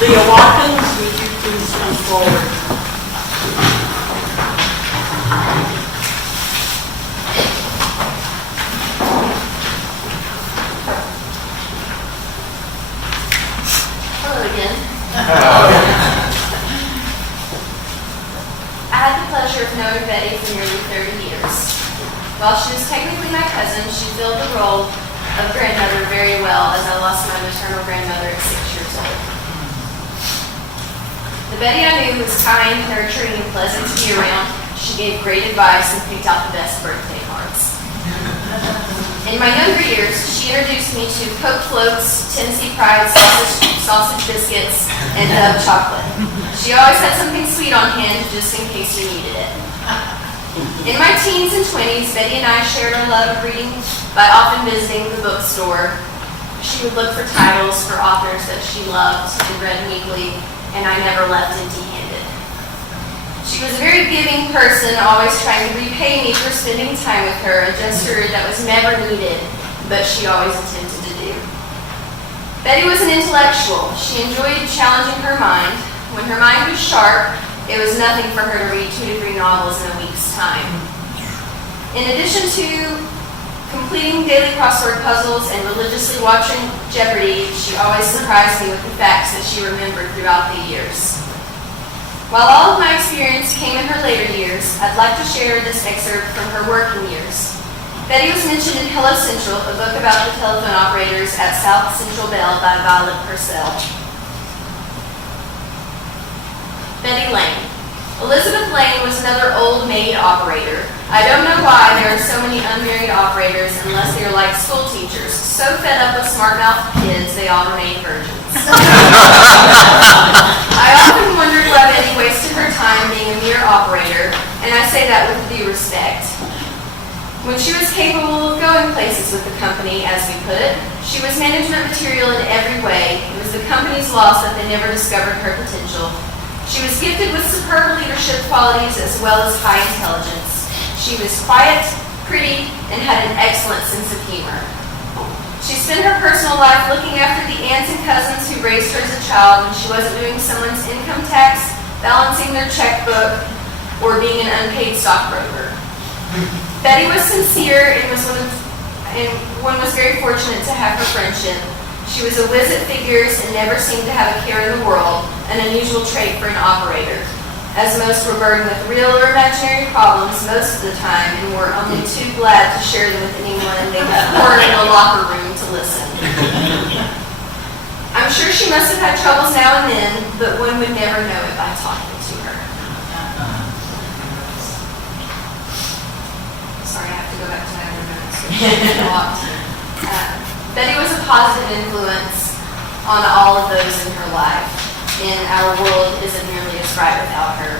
Leah Watkins, would you please come forward? Hello again. I had the pleasure of knowing Betty for nearly 30 years. While she was technically my cousin, she filled the role of grandmother very well, as I lost my maternal grandmother at 6 years old. The Betty I knew was kind, nurturing, and pleasant to be around. She gave great advice and picked out the best birthday cards. In my younger years, she introduced me to Coke Floats, Tennessee Pride, sausage biscuits, and Dove chocolate. She always had something sweet on hand just in case you needed it. In my teens and 20s, Betty and I shared our love of reading by often visiting the bookstore. She would look for titles for authors that she loved and read weekly, and I never left empty-handed. She was a very giving person, always trying to repay me for spending time with her, a gesture that was never needed, but she always attempted to do. Betty was an intellectual. She enjoyed challenging her mind. When her mind was sharp, it was nothing for her to read 2 to 3 novels in a week's time. In addition to completing daily crossword puzzles and religiously watching Jeopardy, she always surprised me with the facts that she remembered throughout the years. While all of my experience came in her later years, I'd like to share this excerpt from her working years. Betty was mentioned in Hello Central, a book about the telephone operators at South Central Bell by Violet Purcell. Betty Lane. Elizabeth Lane was another old maid operator. I don't know why there are so many unmarried operators unless they are like school teachers, so fed up with smart-mouthed kids they all remain virgins. I often wondered why Betty wasted her time being a mere operator, and I say that with due respect. When she was capable of going places with the company, as we put it, she was management material in every way. It was the company's loss that they never discovered her potential. She was gifted with superb leadership qualities as well as high intelligence. She was quiet, pretty, and had an excellent sense of humor. She spent her personal life looking after the aunts and cousins who raised her as a child when she wasn't doing someone's income tax, balancing their checkbook, or being an unpaid stockbroker. Betty was sincere and one was very fortunate to have her friendship. She was a whiz at figures and never seemed to have a care in the world, an unusual trait for an operator, as most were burdened with real or imaginary problems most of the time and were only too glad to share them with anyone they could pour in a locker room to listen. I'm sure she must have had troubles now and then, but one would never know it by talking to her. Sorry, I have to go back to my other notes. Betty was a positive influence on all of those in her life, and our world isn't nearly as bright without her.